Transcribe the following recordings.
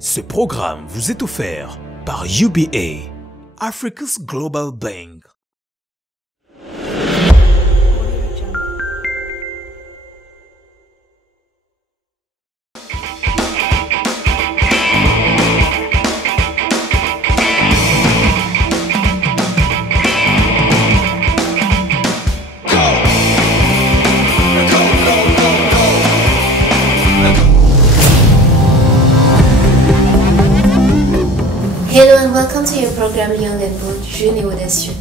Ce programme vous est offert par UBA, Africa's Global Bank. Hello and welcome to your program Young and Bold, Jeune Audacieux.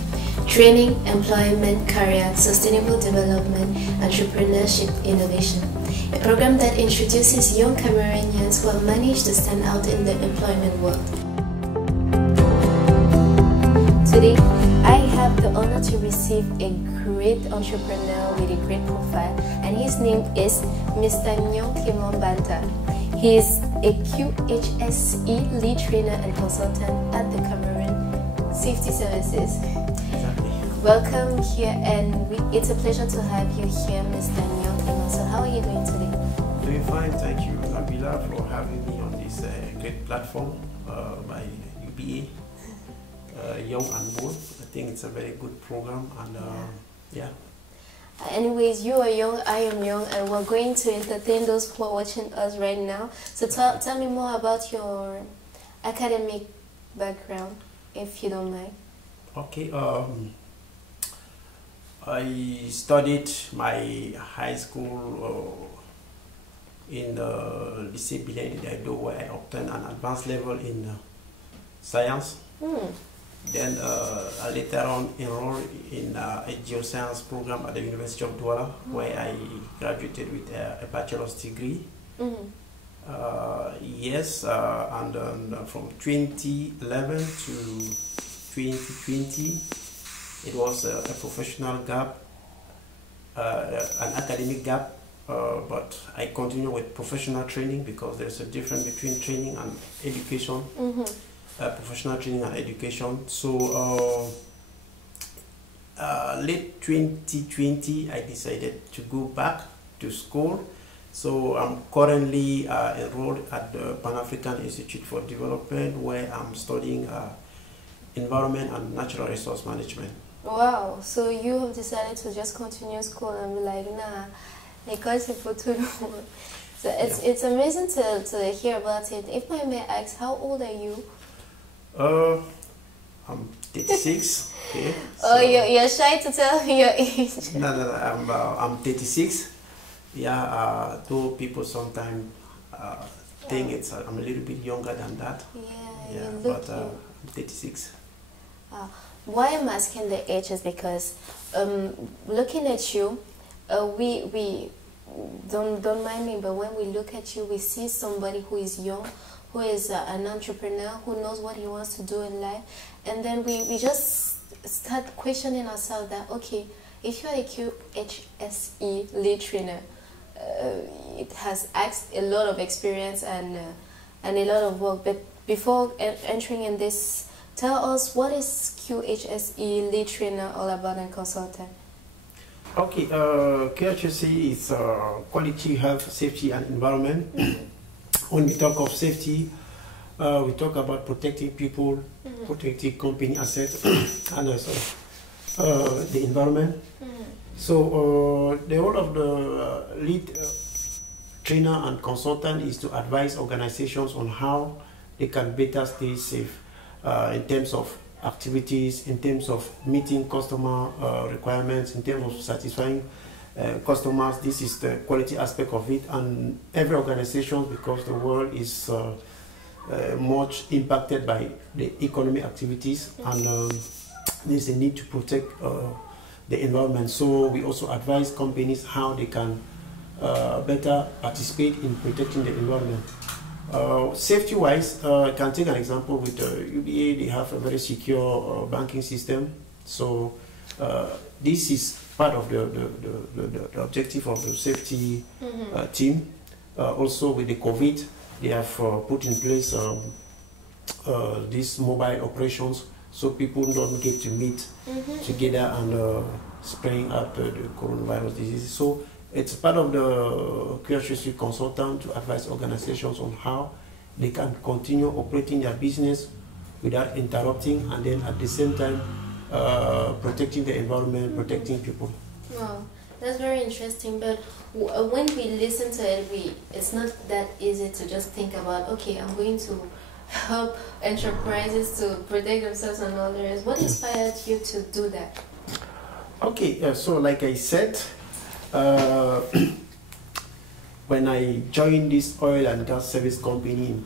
Training, employment, career, sustainable development, entrepreneurship, innovation. A program that introduces young Cameroonians who have managed to stand out in the employment world. Today, I have the honor to receive a great entrepreneur with a great profile, and his name is Mr. Nyong Clement Bantar. He is a QHSE lead trainer and consultant at the Cameroon Safety Services. Exactly. Welcome here, and it's a pleasure to have you here, Mr. Nyong Clement. So how are you doing today? Doing fine, thank you, Nabila, for having me on this great platform by UBA, Young and Bold. I think it's a very good program, and yeah. Anyways, you are young, I am young, and we're going to entertain those who are watching us right now. So tell me more about your academic background, if you don't mind. Okay, I studied my high school in the Lycée Bilingue d'Edo, where I obtained an advanced level in science. Then I later on enrolled in a geoscience program at the University of Douala, where I graduated with a bachelor's degree. Yes, and from 2011 to 2020, it was a professional gap, an academic gap, but I continue with professional training because there's a difference between training and education. Professional training and education. So late 2020, I decided to go back to school. So I'm currently enrolled at the Pan-African Institute for Development, where I'm studying environment and natural resource management. Wow, so you have decided to just continue school and be like, nah, because for too long. So it's amazing to hear about it. If I may ask, how old are you? I'm 36. Okay. Oh, you're shy to tell me your age. No, I'm 36. Yeah, though people sometimes think I'm a little bit younger than that. Yeah, but I'm 36. Why I'm asking the age is because looking at you, we don't mind me, but when we look at you, we see somebody who is young, who is an entrepreneur, who knows what he wants to do in life, and then we just start questioning ourselves that, okay, if you're a QHSE lead trainer, it has asked a lot of experience and a lot of work, but before entering in this, tell us, what is QHSE lead trainer all about and consultant? Okay, QHSE is Quality, Health, Safety and Environment. When we talk of safety, we talk about protecting people, protecting company assets, and also the environment. So the role of the lead trainer and consultant is to advise organizations on how they can better stay safe in terms of activities, in terms of meeting customer requirements, in terms of satisfying customers. This is the quality aspect of it, and every organization, because the world is much impacted by the economic activities, and there's a need to protect the environment. So we also advise companies how they can better participate in protecting the environment. Safety-wise, I can take an example with UBA. They have a very secure banking system. So this is part of the objective of the safety team. Also with the COVID, they have put in place these mobile operations so people don't get to meet together and spraying up the coronavirus disease. So it's part of the QHSE consultant to advise organizations on how they can continue operating their business without interrupting, and then at the same time protecting the environment, protecting people. Wow, that's very interesting. But when we listen to it, it's not that easy to just think about, okay, I'm going to help enterprises to protect themselves and others. What inspired you to do that? Okay, so like I said, when I joined this oil and gas service company in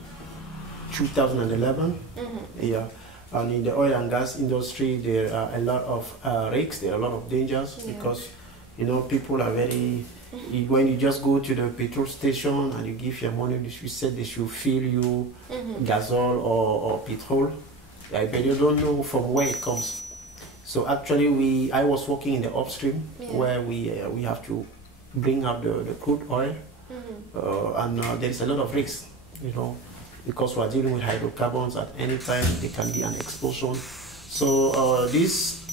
2011, yeah, and in the oil and gas industry, there are a lot of risks, there are a lot of dangers, because you know, people are very, when you just go to the petrol station and you give your money, you said they should fill you gasol or petrol, but you don't know from where it comes. So actually, I was working in the upstream, where we have to bring up the crude oil, and there is a lot of risks, you know, because we are dealing with hydrocarbons. At any time there can be an explosion. So this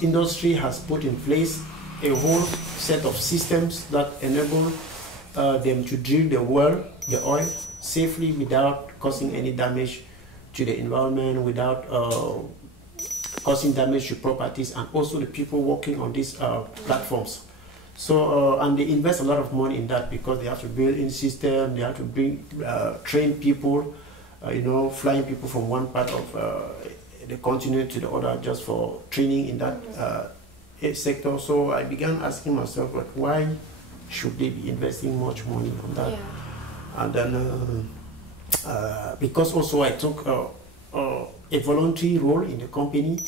industry has put in place a whole set of systems that enable them to drill the oil safely without causing any damage to the environment, without causing damage to properties, and also the people working on these platforms. So, and they invest a lot of money in that, because they have to build in system, they have to train people, you know, flying people from one part of the continent to the other just for training in that sector. So I began asking myself, like, why should they be investing much money on that? And then, because also I took a voluntary role in the company,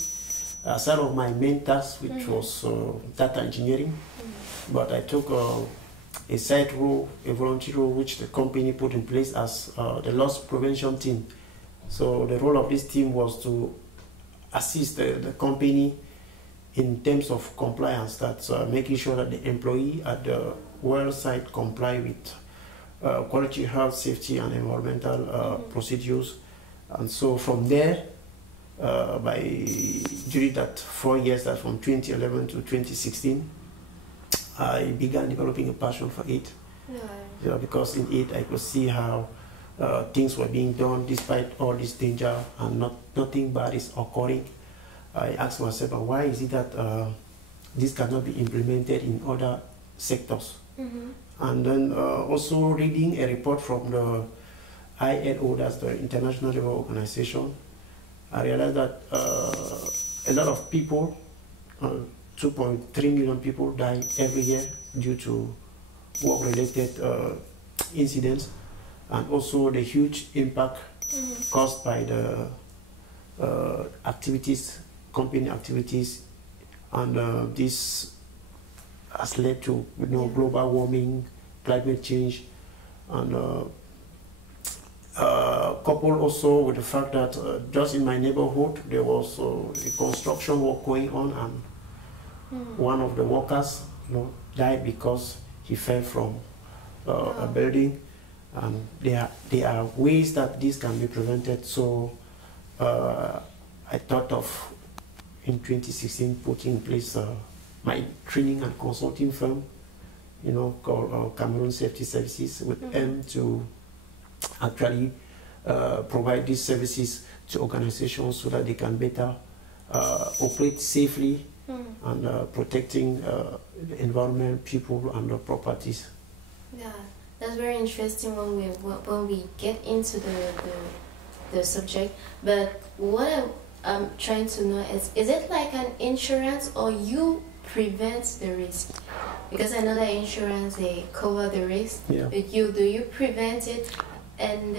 aside of my main task, which was data engineering. But I took a side role, a voluntary role, which the company put in place as the loss prevention team. So the role of this team was to assist the company in terms of compliance, that's making sure that the employee at the well site comply with quality, health, safety, and environmental procedures. And so from there, during that 4 years, that from 2011 to 2016, I began developing a passion for it. You know, because in it I could see how things were being done despite all this danger, and nothing bad is occurring. I asked myself, why is it that this cannot be implemented in other sectors? And then also reading a report from the ILO, that's the International Labour Organization, I realized that a lot of people, 2.3 million people die every year due to work-related incidents, and also the huge impact caused by the activities, company activities, and this has led to, you know, global warming, climate change, and coupled also with the fact that just in my neighborhood there was a construction work going on, and one of the workers, you know, died because he fell from a building. And there are ways that this can be prevented. So I thought of, in 2016, putting in place my training and consulting firm, you know, called Cameroon Safety Services, with aim to actually provide these services to organizations so that they can better operate safely and protecting the environment, people, and the properties. Yeah, that's very interesting when we get into the subject. But what I'm trying to know is it like an insurance, or you prevent the risk? Because I know that insurance, they cover the risk, but do you prevent it? And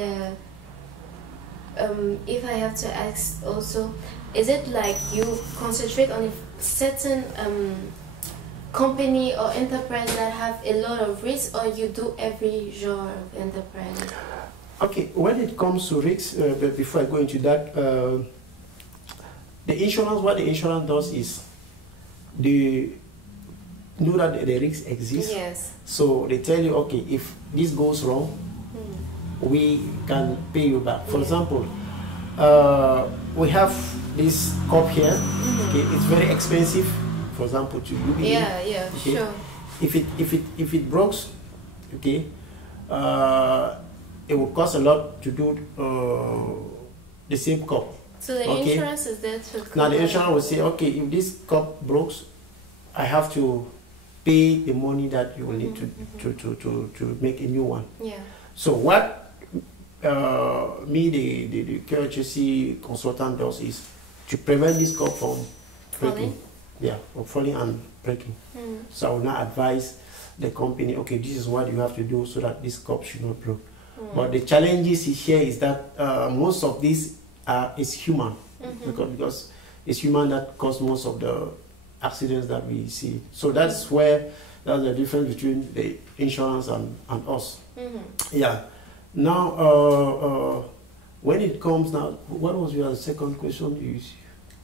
if I have to ask also, is it like you concentrate on a certain company or enterprise that have a lot of risk, or you do every genre of enterprise? Okay, when it comes to risks, but before I go into that, the insurance, what the insurance does is they know that the risks exist. Yes. So they tell you, okay, if this goes wrong, we can pay you back. For example, we have this cup here. Okay, it's very expensive. For example, to UBA. Yeah, okay? Sure. If it breaks, okay, it will cost a lot to do the same cup. So the insurance is there to cover. Now the insurance will say, okay, if this cup breaks, I have to pay the money that you will need to make a new one. Yeah. So what the QHSE consultant does is to prevent this cup from breaking. Yeah, from falling and breaking. So I will now advise the company, okay, this is what you have to do so that this cup should not break. But the challenges here is that most of this is human, because it's human that cause most of the accidents that we see. So that's the difference between the insurance and us. Yeah. Now, when it comes now, what was your second question?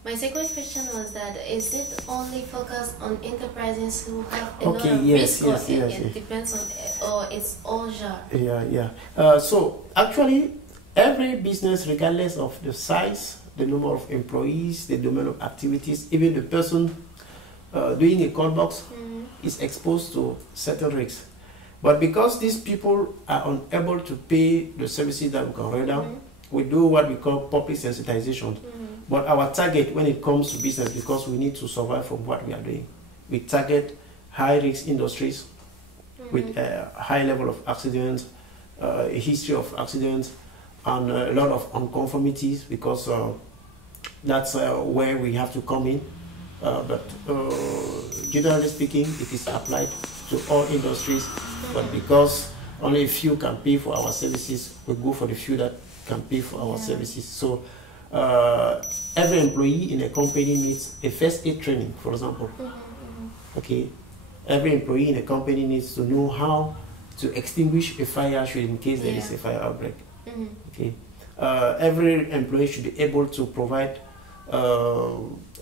My second question was that, is it only focused on enterprises who have a lot of yes, risk, yes. Depends on, or it's all genre? Yeah. So actually, every business, regardless of the size, the number of employees, the domain of activities, even the person doing a call box is exposed to certain risks. But because these people are unable to pay the services that we can render, we do what we call public sensitization. But our target when it comes to business, because we need to survive from what we are doing, we target high-risk industries with a high level of accidents, a history of accidents, and a lot of unconformities, because that's where we have to come in. But generally speaking, it is applied to all industries. But because only a few can pay for our services, we go for the few that can pay for our services. So every employee in a company needs a first aid training, for example. Okay, every employee in a company needs to know how to extinguish a fire should in case there is a fire outbreak. Okay, every employee should be able to provide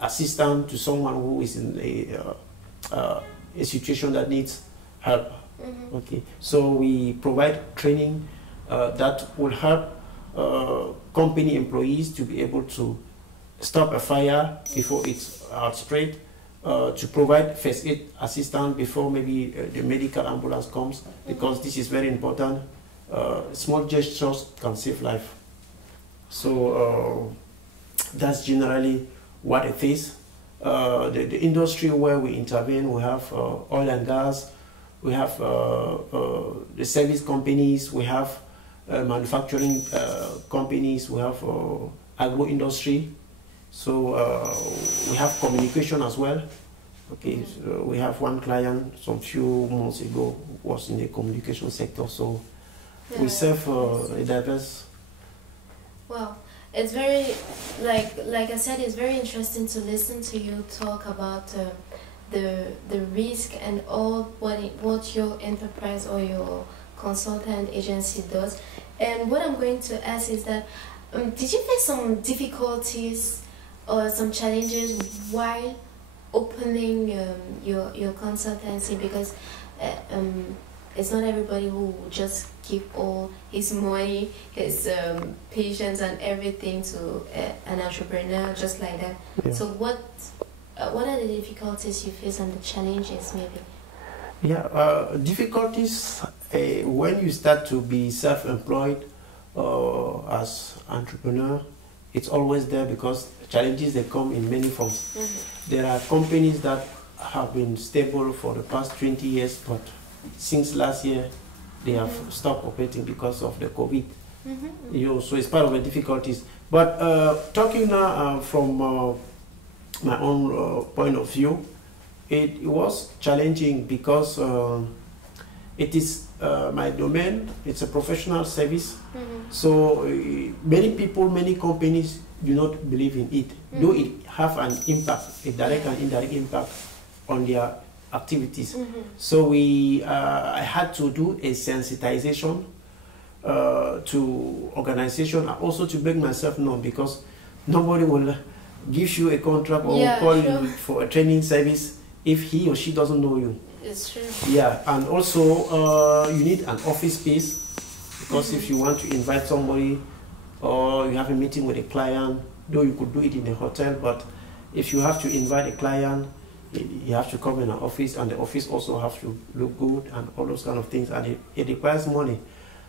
assistance to someone who is in a situation that needs help. Okay, so we provide training that will help company employees to be able to stop a fire before it's outspread, to provide first aid assistance before maybe the medical ambulance comes, because this is very important. Small gestures can save life. So that's generally what it is. The industry where we intervene, we have oil and gas, we have the service companies, we have manufacturing companies, we have agro industry. So we have communication as well. Okay, so we have one client some few months ago who was in the communication sector. So we serve a diverse. Wow, it's very, like I said, it's very interesting to listen to you talk about the risk and all what your enterprise or your consultant agency does. And what I'm going to ask is that, did you face some difficulties or some challenges while opening your consultancy? Because it's not everybody who just give all his money, his patience and everything to an entrepreneur just like that. Yeah. So what are the difficulties you face and the challenges maybe? Yeah, difficulties when you start to be self-employed as entrepreneur, it's always there, because challenges, they come in many forms. There are companies that have been stable for the past 20 years, but since last year they have stopped operating because of the COVID. You know, so it's part of the difficulties. But talking now from my own point of view, it was challenging because it is my domain. It's a professional service. So many people, many companies do not believe in it, though it have an impact, a direct and indirect impact on their activities. So I had to do a sensitization to organization, and also to make myself known, because nobody will give you a contract or call you for a training service if he or she doesn't know you. It's true. Yeah, and also you need an office space, because if you want to invite somebody or you have a meeting with a client, though you could do it in a hotel, but if you have to invite a client, you have to come in an office, and the office also have to look good and all those kind of things, and it requires money.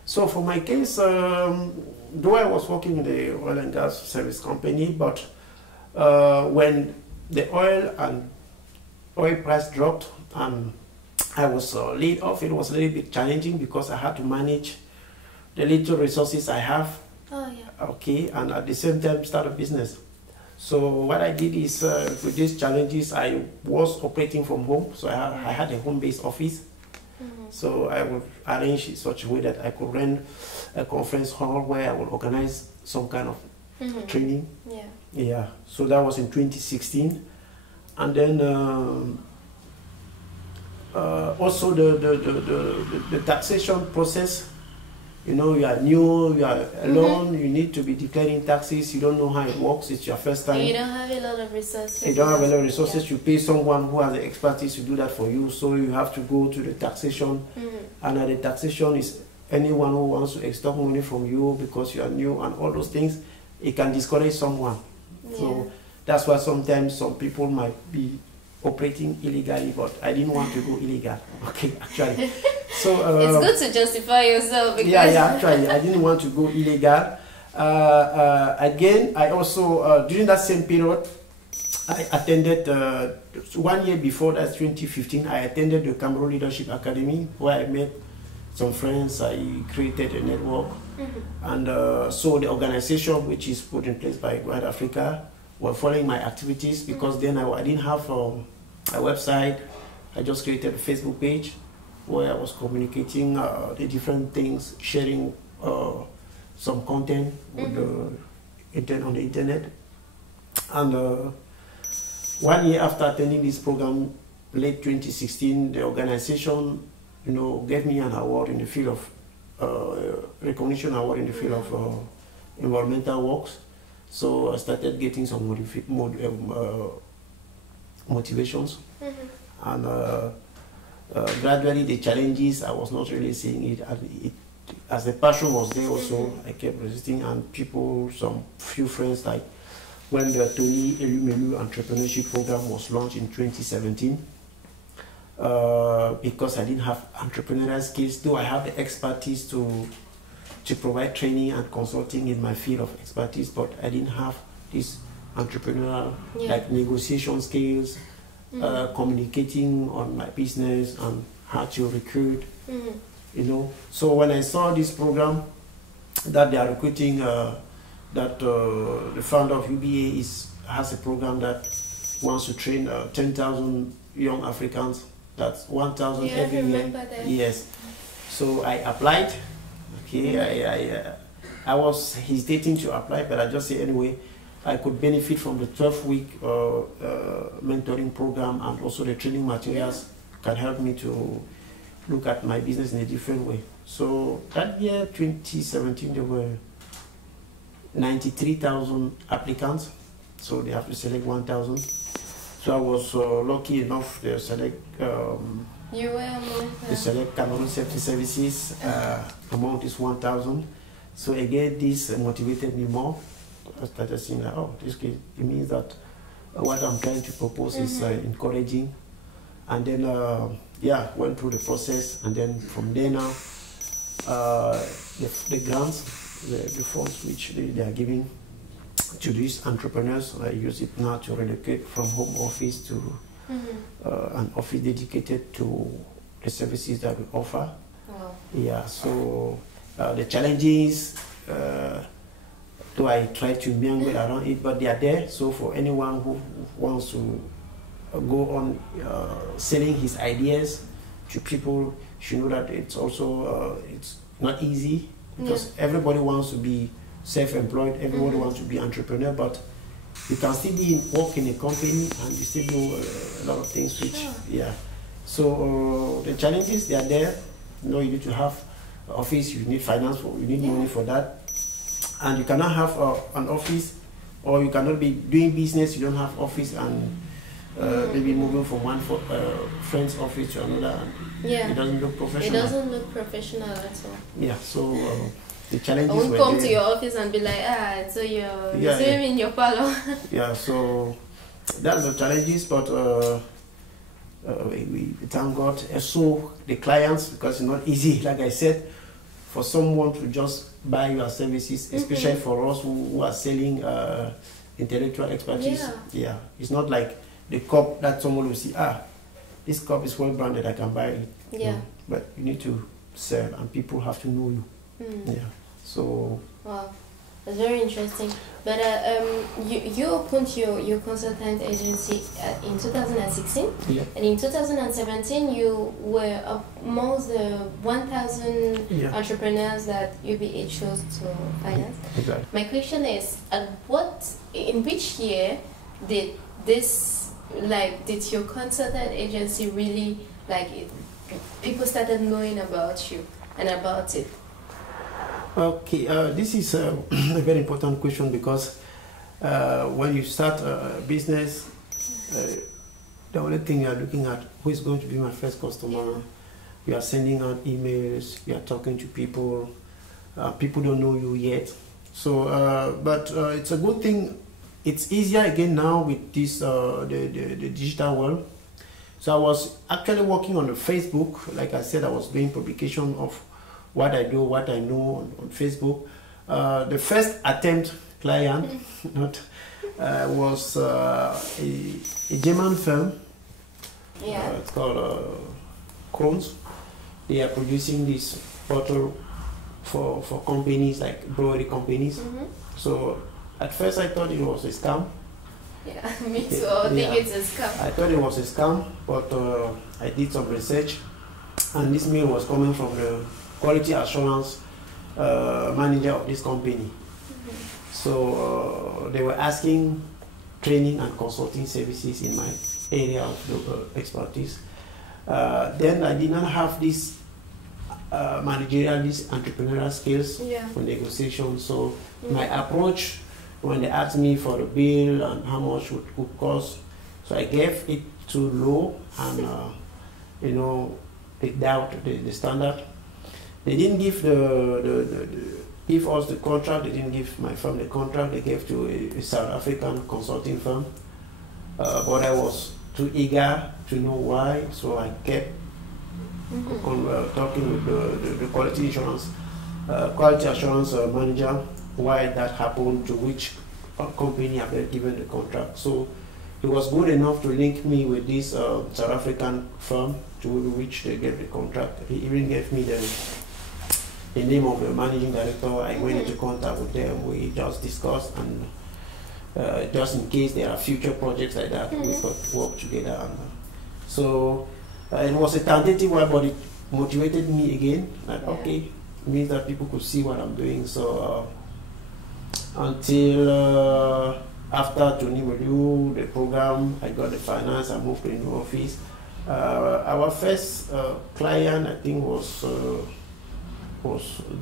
So for my case, though I was working in the oil and gas service company, but when the oil price dropped and I was laid off, it was a little bit challenging because I had to manage the little resources I have. Oh, yeah. Okay, and at the same time start a business. So what I did is, with these challenges, I was operating from home. So I had a home-based office. So I would arrange in such a way that I could rent a conference hall where I would organize some kind of training. Yeah. Yeah. So that was in 2016, and then also the taxation process. You know, you are new, you are alone, you need to be declaring taxes, you don't know how it works, it's your first time. And you don't have a lot of resources. You don't have a lot of resources, you pay someone who has the expertise to do that for you, so you have to go to the taxation. And at the taxation is anyone who wants to extort money from you because you are new and all those things, it can discourage someone. Yeah. So that's why sometimes some people might be operating illegally, but I didn't want to go illegal. Okay, actually. So it's good to justify yourself. Because actually, I didn't want to go illegal. Again, I also, during that same period, I attended, 1 year before, that's 2015, I attended the Cameroon Leadership Academy, where I met some friends, I created a network. And so the organization, which is put in place by Wide Africa, were following my activities because then I didn't have a website. I just created a Facebook page where I was communicating the different things, sharing some content with on the internet. And 1 year after attending this program, late 2016, the organization, you know, gave me an award in the field of recognition award in the field of environmental works. So I started getting some motivations, and gradually the challenges, I was not really seeing it, as the passion was there also, I kept resisting, and people, some few friends, like when the Tony Elumelu Entrepreneurship Program was launched in 2017, because I didn't have entrepreneurial skills, though I have the expertise to provide training and consulting in my field of expertise, but I didn't have this entrepreneurial, like negotiation skills, communicating on my business and how to recruit, you know. So when I saw this program that they are recruiting, that the founder of UBA has a program that wants to train 10,000 young Africans, that's 1,000 every year. Yes. So I applied. Okay, I was hesitating to apply, but I just said anyway, I could benefit from the 12-week mentoring program, and also the training materials can help me to look at my business in a different way. So that year, 2017, there were 93,000 applicants, so they have to select 1,000. So I was lucky enough to select. You were among the select Cameroon Safety Services amount is 1,000. So again, this motivated me more. I started seeing that, oh, this it means that what I'm trying to propose is encouraging. And then, went through the process, and then from there now, the grants, the funds which they are giving to these entrepreneurs, I use it now to relocate from home office to an office dedicated to the services that we offer. Wow. Yeah, so the challenges, though I try to mingle around it, but they are there. So for anyone who wants to go on selling his ideas to people, should know that it's also it's not easy, because everybody wants to be self-employed, everybody wants to be entrepreneur, but you can still work in a company and you still do a lot of things which, So the challenges, they are there. You know, you need to have an office, you need finance, you need money for that. And you cannot have an office, or you cannot be doing business, you don't have office, and maybe moving from one friend's office to another. It doesn't look professional. It doesn't look professional at all. Yeah, so the challenges I won't come to your office and be like, so you're swimming in your parlor. Yeah, so that's the challenges, but we thank God. So the clients, because it's not easy, like I said, for someone to just buy your services, especially for us who are selling intellectual expertise. Yeah, it's not like the cup that someone will see, this cup is well branded, I can buy it. Yeah. No, but you need to sell and people have to know you. Yeah. So. Wow, that's very interesting. But you opened your consultant agency in 2016, and in 2017 you were amongst the 1,000 entrepreneurs that UBA chose to finance. Exactly. My question is, in which year did your consultant agency really people started knowing about you and about it? Okay, this is a very important question because when you start a business, the only thing you are looking at, who is going to be my first customer? Yeah. You are sending out emails, you are talking to people, people don't know you yet. So, but it's a good thing. It's easier again now with this the digital world. So I was actually working on the Facebook. Like I said, I was doing publication of what I do, what I know on Facebook. The first attempt client was a German firm. Yeah. It's called Krones. They are producing this bottle for companies like brewery companies. So at first I thought it was a scam. Yeah, me too. I think it's a scam. I thought it was a scam, but I did some research, and this mail was coming from the quality assurance manager of this company. So they were asking training and consulting services in my area of expertise. Then I did not have this managerial, these entrepreneurial skills for negotiation. So my approach, when they asked me for the bill and how much would cost, so I gave it too low, and they doubt the standard. They didn't give give us the contract. They didn't give my firm the contract. They gave to a South African consulting firm. But I was too eager to know why, so I kept on talking with the quality assurance manager why that happened, to which company have been given the contract. So he was good enough to link me with this South African firm to which they gave the contract. He even gave me the name of the managing director. I went into contact with them. We just discussed, and just in case there are future projects like that, we could work together. And, so it was a tentative one, but it motivated me again. Like, okay, it means that people could see what I'm doing. So until after to numéro, the program, I got the finance, I moved to a new office. Our first client, I think, was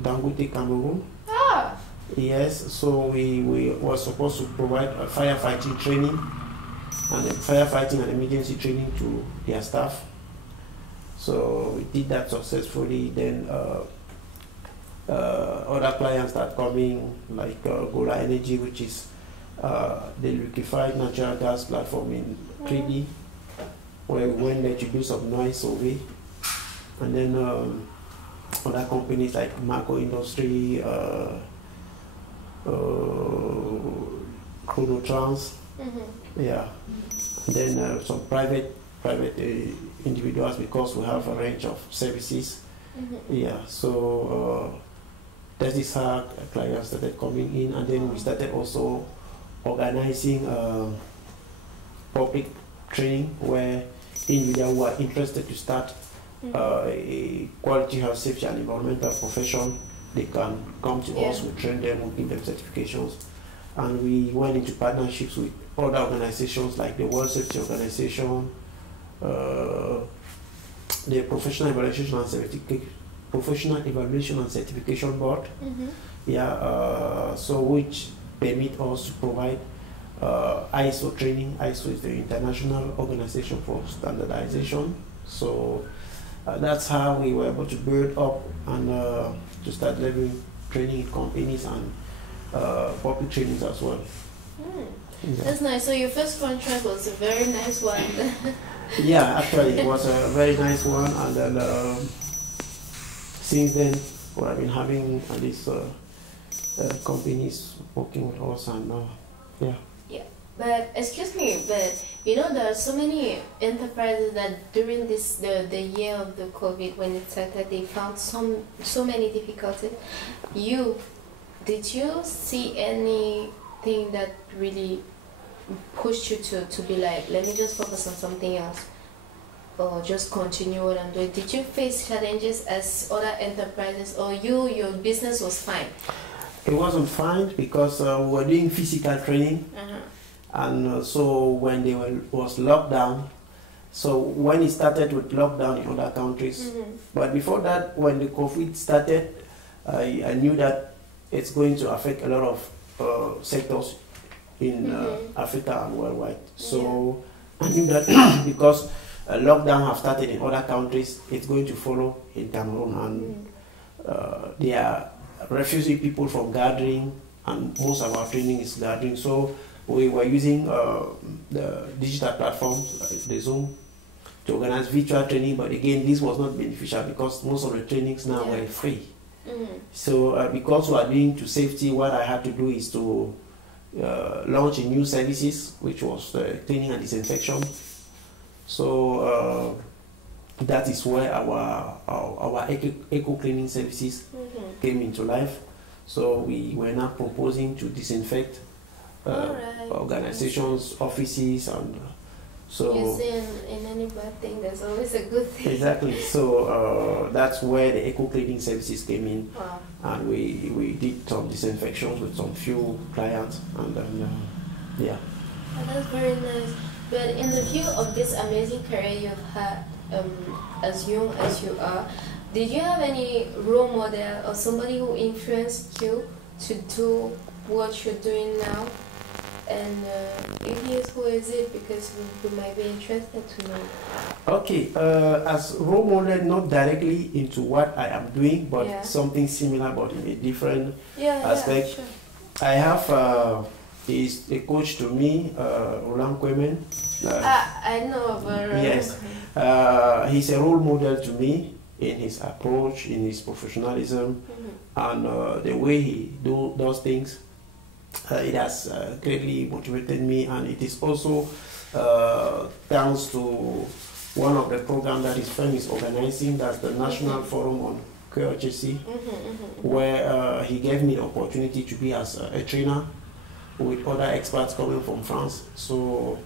Dangote, Cameroon. Yes, so we were supposed to provide firefighting training and firefighting and emergency training to their staff. So we did that successfully. Then other clients start coming, like Gola Energy, which is the liquefied natural gas platform in 3D, where we went there to do some noise survey. And then other companies like Marco Industry, Chronotrans, and then some private individuals, because we have a range of services. So that is how clients started coming in, and then we started also organizing public training where individuals who are interested to start a quality health, safety and environmental profession, they can come to us, we train them, we give them certifications. And we went into partnerships with other organizations like the World Safety Organization, the Professional Evaluation and Certification Board, so which permit us to provide ISO training. ISO is the International Organization for Standardization. So that's how we were able to build up and to start delivering training in companies and public trainings as well. That's nice. So your first contract was a very nice one. Yeah, actually it was a very nice one, and then since then we have been having these companies working with us, and yeah. Yeah, but excuse me, but you know there are so many enterprises that during the year of the COVID, when it started, they found so many difficulties. Did you see anything that really pushed you to be like, let me just focus on something else, or just continue what I'm doing? Did you face challenges as other enterprises, or your business was fine? It wasn't fine because we were doing physical training, and so when there was lockdown, so when it started with lockdown in other countries, but before that, when the COVID started, I knew that it's going to affect a lot of sectors in Africa and worldwide. So I knew that because lockdown have started in other countries, it's going to follow in Cameroon, and they are refusing people from gathering, and most of our training is gathering. So we were using the digital platforms like the Zoom to organize virtual training, but again this was not beneficial because most of the trainings now were free. So because we are doing to safety, what I had to do is to launch a new services, which was cleaning and disinfection. So that is where our eco cleaning services came into life. So we were now proposing to disinfect organizations, offices, and so you see, in any bad thing, there's always a good thing. Exactly. So that's where the eco cleaning services came in, and we did some disinfections with some few clients, and yeah. Oh, that's very nice. But in the view of this amazing career you've had, as young as you are, did you have any role model or somebody who influenced you to do what you're doing now? And if yes, who is it? Because we might be interested to know. Okay, as role model, not directly into what I am doing, but something similar, but in a different aspect. Sure. I have he's a coach to me, Nyong Clement. I know of Yes, he's a role model to me in his approach, in his professionalism, and the way he does things. It has greatly motivated me, and it is also thanks to one of the programs that his friend is organizing, that's the National Forum on QHSE, where he gave me the opportunity to be as a trainer with other experts coming from France. So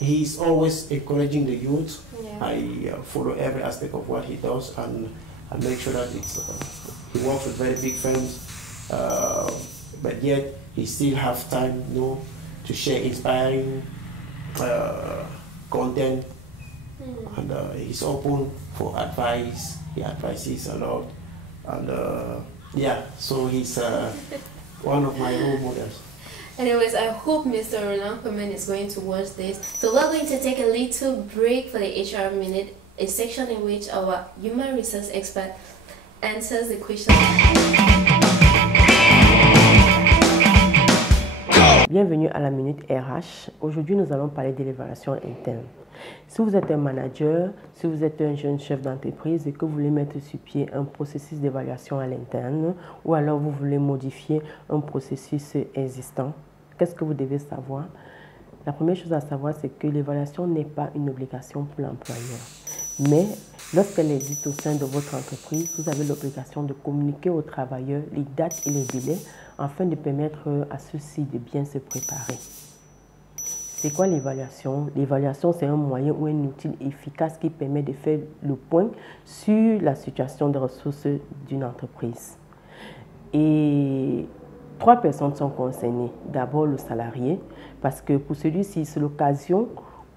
he's always encouraging the youth. I follow every aspect of what he does, and I make sure that he works with very big firms. But yet he still have time, to share inspiring content, and he's open for advice. He advises a lot, and so he's one of my role models. Anyways, I hope Mr. Nyong Clement is going to watch this. So we're going to take a little break for the HR Minute, a section in which our human resource expert answers the question. Bienvenue à la Minute RH. Aujourd'hui, nous allons parler de l'évaluation interne. Si vous êtes un manager, si vous êtes un jeune chef d'entreprise et que vous voulez mettre sur pied un processus d'évaluation à l'interne, ou alors vous voulez modifier un processus existant, qu'est-ce que vous devez savoir? La première chose à savoir, c'est que l'évaluation n'est pas une obligation pour l'employeur. Mais lorsqu'elle existe au sein de votre entreprise, vous avez l'obligation de communiquer aux travailleurs les dates et les délais afin de permettre à ceux-ci de bien se préparer. C'est quoi l'évaluation? L'évaluation, c'est un moyen ou un outil efficace qui permet de faire le point sur la situation des ressources d'une entreprise. Et 3 personnes sont concernées. D'abord le salarié, parce que pour celui-ci, c'est l'occasion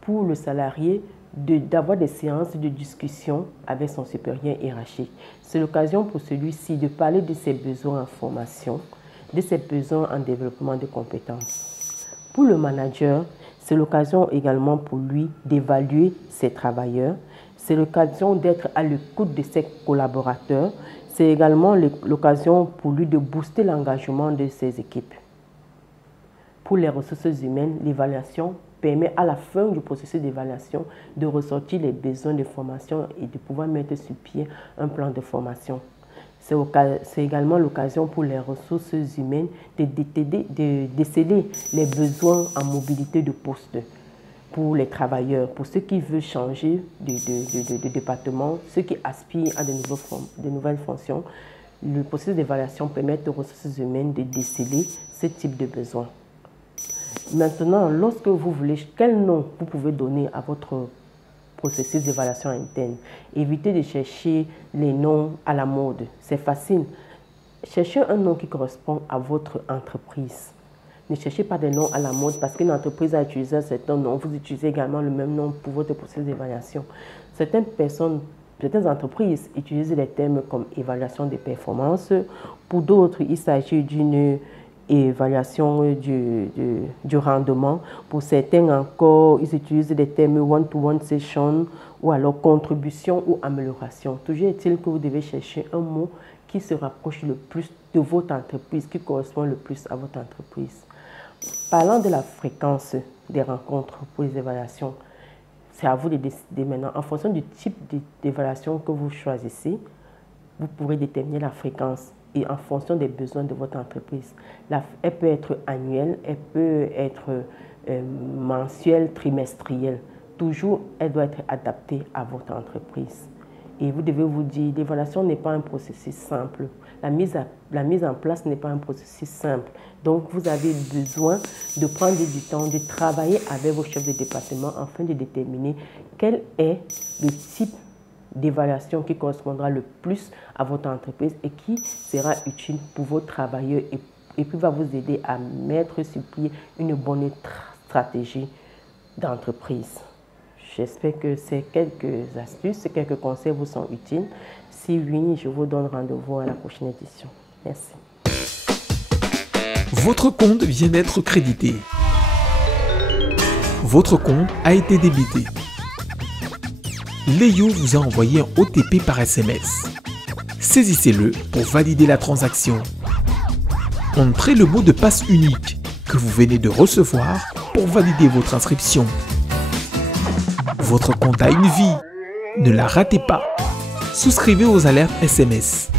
pour le salarié d'avoir des séances de discussion avec son supérieur hiérarchique. C'est l'occasion pour celui-ci de parler de ses besoins en formation, de ses besoins en développement de compétences. Pour le manager, c'est l'occasion également pour lui d'évaluer ses travailleurs. C'est l'occasion d'être à l'écoute de ses collaborateurs. C'est également l'occasion pour lui de booster l'engagement de ses équipes. Pour les ressources humaines, l'évaluation permet à la fin du processus d'évaluation de ressortir les besoins de formation et de pouvoir mettre sur pied un plan de formation. C'est également l'occasion pour les ressources humaines de déceler les besoins en mobilité de poste pour les travailleurs, pour ceux qui veulent changer de département, ceux qui aspirent à de nouvelles fonctions. Le processus d'évaluation permet aux ressources humaines de déceler ce type de besoins. Maintenant, lorsque vous voulez, quel nom vous pouvez donner à votre processus d'évaluation interne? Évitez de chercher les noms à la mode. C'est facile. Cherchez un nom qui correspond à votre entreprise. Ne cherchez pas des noms à la mode parce qu'une entreprise a utilisé un certain nom. Vous utilisez également le même nom pour votre processus d'évaluation. Certaines entreprises utilisent des termes comme évaluation des performances. Pour d'autres, il s'agit d'une évaluation du rendement. Pour certains encore, ils utilisent des termes one-to-one session ou alors contribution ou amélioration. Toujours est-il que vous devez chercher un mot qui se rapproche le plus de votre entreprise, qui correspond le plus à votre entreprise. Parlant de la fréquence des rencontres pour les évaluations, c'est à vous de décider maintenant. En fonction du type d'évaluation que vous choisissez, vous pourrez déterminer la fréquence et en fonction des besoins de votre entreprise. Elle peut être annuelle, elle peut être mensuelle, trimestrielle. Toujours, elle doit être adaptée à votre entreprise. Et vous devez vous dire, l'évaluation n'est pas un processus simple. La mise en place n'est pas un processus simple. Donc, vous avez besoin de prendre du temps, de travailler avec vos chefs de département afin de déterminer quel est le type d'évaluation qui correspondra le plus à votre entreprise et qui sera utile pour vos travailleurs et puis va vous aider à mettre sur pied une bonne stratégie d'entreprise. J'espère que ces quelques astuces, quelques conseils vous sont utiles. Si oui, je vous donne rendez-vous à la prochaine édition. Merci. Votre compte vient d'être crédité. Votre compte a été débité. Léo vous a envoyé un OTP par SMS. Saisissez-le pour valider la transaction. Entrez le mot de passe unique que vous venez de recevoir pour valider votre inscription. Votre compte a une vie. Ne la ratez pas. Souscrivez aux alertes SMS.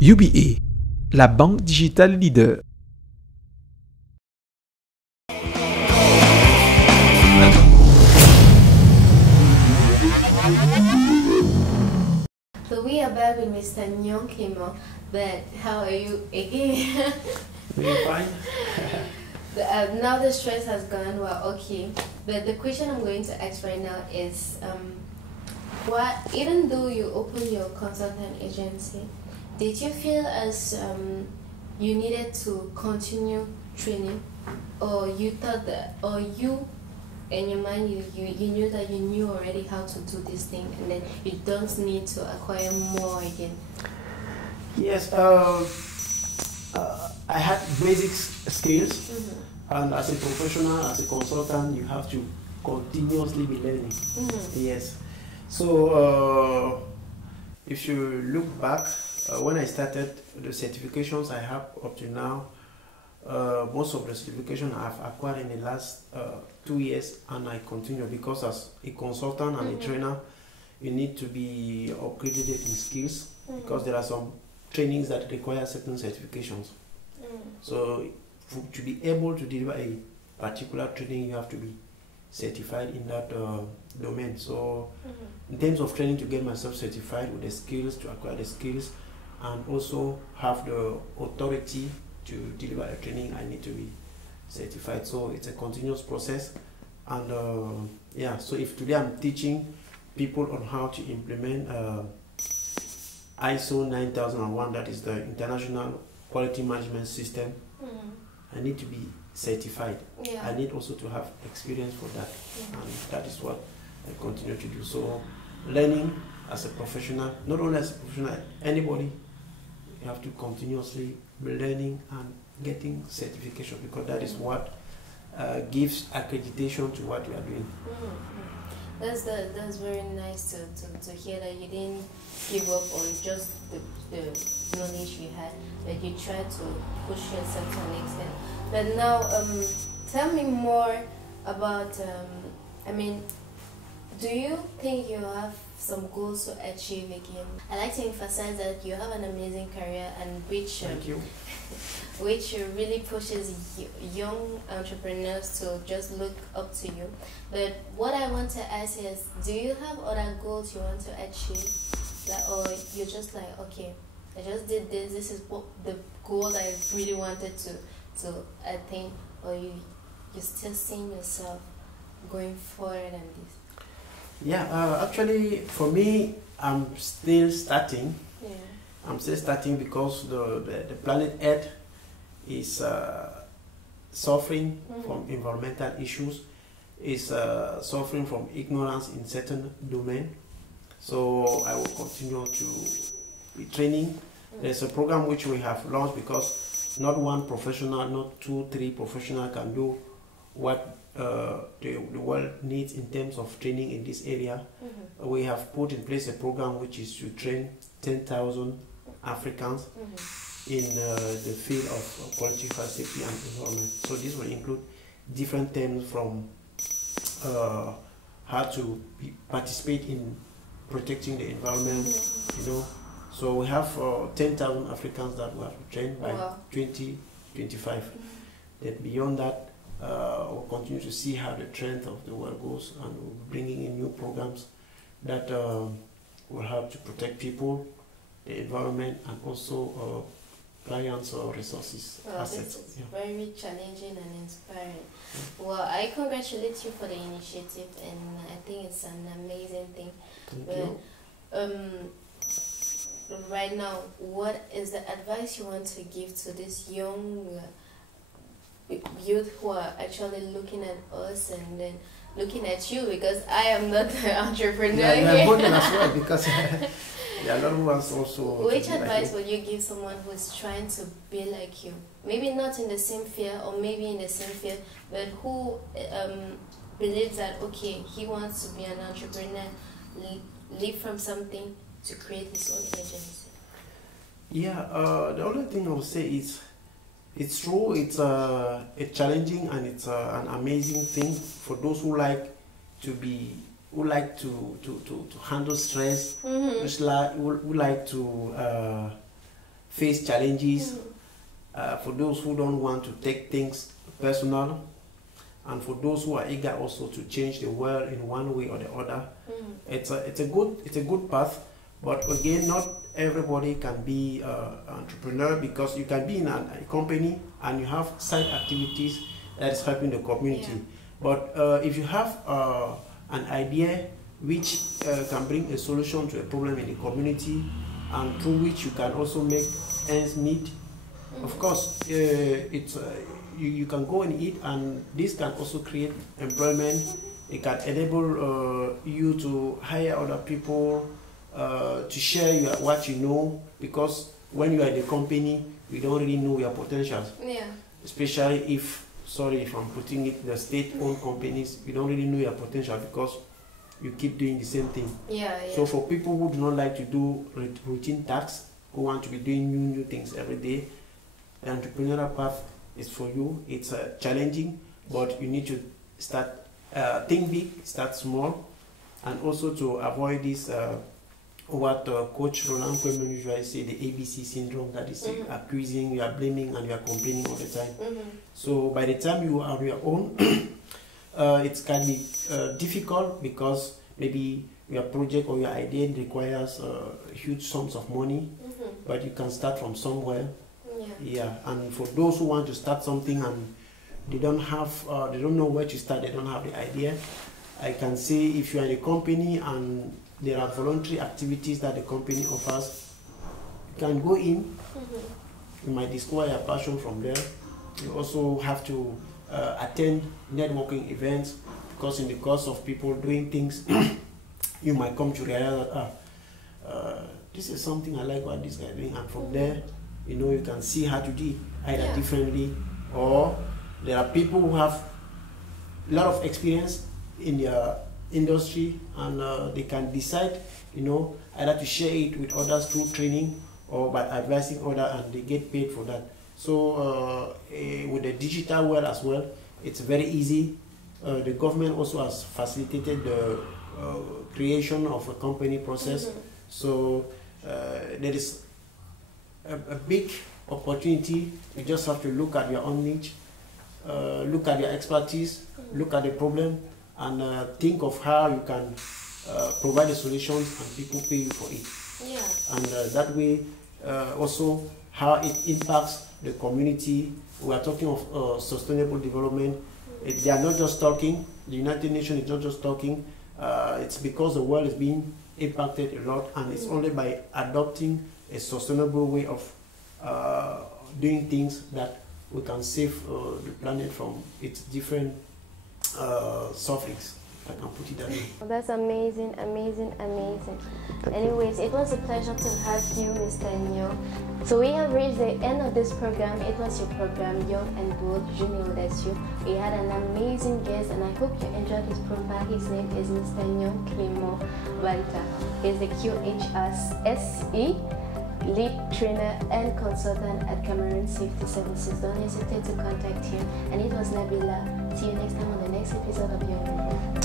UBA, la banque digitale leader. So we are back with Mr. Nyong Clement, but how are you again? Doing fine. Now the stress has gone, we're okay. But the question I'm going to ask right now is, even though you opened your consultant agency, did you feel as you needed to continue training, or you thought that, or you in your mind you knew that you knew already how to do this thing and then you don't need to acquire more again? Yes, I had basic skills, and as a professional, as a consultant, you have to continuously be learning. Yes. So if you look back, when I started, the certifications I have up to now, most of the certifications I've acquired in the last 2 years, and I continue because as a consultant and a trainer, you need to be upgraded in skills because there are some trainings that require certain certifications. So to be able to deliver a particular training, you have to be certified in that domain. So in terms of training, to get myself certified with the skills, to acquire the skills, and also have the authority to deliver a training, I need to be certified. So it's a continuous process. And yeah, so if today I'm teaching people on how to implement ISO 9001, that is the International Quality Management System, I need to be certified. I need also to have experience for that, and that is what I continue to do. So learning as a professional, not only as a professional, anybody, you have to continuously be learning and getting certification, because that is what gives accreditation to what you are doing. That's very nice to hear that you didn't give up on just the knowledge you had, that you tried to push yourself to an extent. But now, tell me more about, I mean, do you think you have some goals to achieve again. I like to emphasize that you have an amazing career and which which really pushes young entrepreneurs to just look up to you. But what I want to ask is, do you have other goals you want to achieve? Like, or you're just like, okay, I just did this. This is what the goal I really wanted to attain, or you still seeing yourself going forward and this? Yeah, actually, for me, I'm still starting. Yeah. I'm still starting because the planet Earth is suffering from environmental issues, is suffering from ignorance in certain domain. So I will continue to be training. There's a program which we have launched because not one professional, not 2, 3 professionals can do what the world needs in terms of training in this area. We have put in place a program which is to train 10,000 Africans in the field of quality, health, safety and environment. So this will include different terms from how to participate in protecting the environment, you know. So we have 10,000 Africans that we have to train by 2025. Then beyond that, we'll continue to see how the trend of the world goes, and we'll be bringing in new programs that will help to protect people, the environment, and also clients or resources, assets. This is very challenging and inspiring. Well, I congratulate you for the initiative, and I think it's an amazing thing. Thank you. Right now, what is the advice you want to give to this young youth who are actually looking at us and then looking at you, because I am not an entrepreneur yeah, here. As well, because yeah, a lot of us also. Which advice would you give someone who is trying to be like you? Maybe not in the same field, or maybe in the same field, but who believes that, okay, he wants to be an entrepreneur, live from something to create his own agency? Yeah, the only thing I would say is, it's true, it's challenging, and it's an amazing thing for those who like to be, who like to handle stress, who like to face challenges, for those who don't want to take things personal, and for those who are eager also to change the world in one way or the other. It's a good path, but again, not everybody can be an entrepreneur, because you can be in a company and you have side activities that is helping the community. But if you have an idea which can bring a solution to a problem in the community, and through which you can also make ends meet, of course, you can go and eat, and this can also create employment. It can enable you to hire other people, to share what you know, because when you are in the company, you don't really know your potentials. Yeah. Especially if, sorry if I'm putting it, the state-owned companies, you don't really know your potential because you keep doing the same thing. Yeah. So for people who do not like to do routine tasks, who want to be doing new things every day, the entrepreneurial path is for you. It's challenging, but you need to start, think big, start small, and also to avoid this what Coach Roland Kwemben usually say, the ABC syndrome, that is accusing, you are blaming, and you are complaining all the time. So by the time you are on your own, it can be difficult, because maybe your project or your idea requires huge sums of money, but you can start from somewhere. Yeah, and for those who want to start something and they don't know where to start, they don't have the idea, I can say, if you are in a company and there are voluntary activities that the company offers, you can go in. You might discover your passion from there. You also have to attend networking events, because in the course of people doing things, you might come to realize that this is something I like what this guy is doing, and from there, you know, you can see how to do it either differently, or there are people who have a lot of experience in their industry, and they can decide, you know, either to share it with others through training or by advising others, and they get paid for that. So with the digital world as well, it's very easy. The government also has facilitated the creation of a company process. So there is a big opportunity. You just have to look at your own niche, look at your expertise, look at the problem, and think of how you can provide the solutions and people pay you for it. Yeah. And that way, also how it impacts the community. We are talking of sustainable development. They are not just talking. The United Nations is not just talking. It's because the world is being impacted a lot, and it's only by adopting a sustainable way of doing things that we can save the planet from its different sufferings. I can put it that way. Well, that's amazing, amazing, amazing. Anyways, it was a pleasure to have you, Mr. Nyong. So we have reached the end of this program. It was your program, Young and Bold, Jeune Audacieux. We had an amazing guest, and I hope you enjoyed his profile. His name is Mr. Nyong Clement Bantar. He's the QHSE lead trainer and consultant at Cameroon Safety Services. Don't hesitate to contact him. And it was Nabila. See you next time on the next episode of Young and Bold.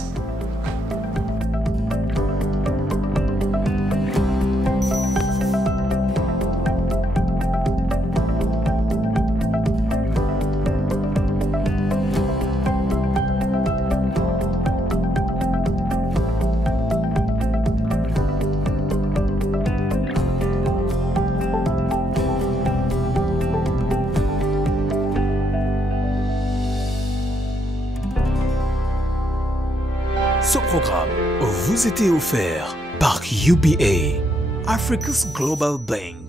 Ce programme vous était offert par UBA, Africa's Global Bank.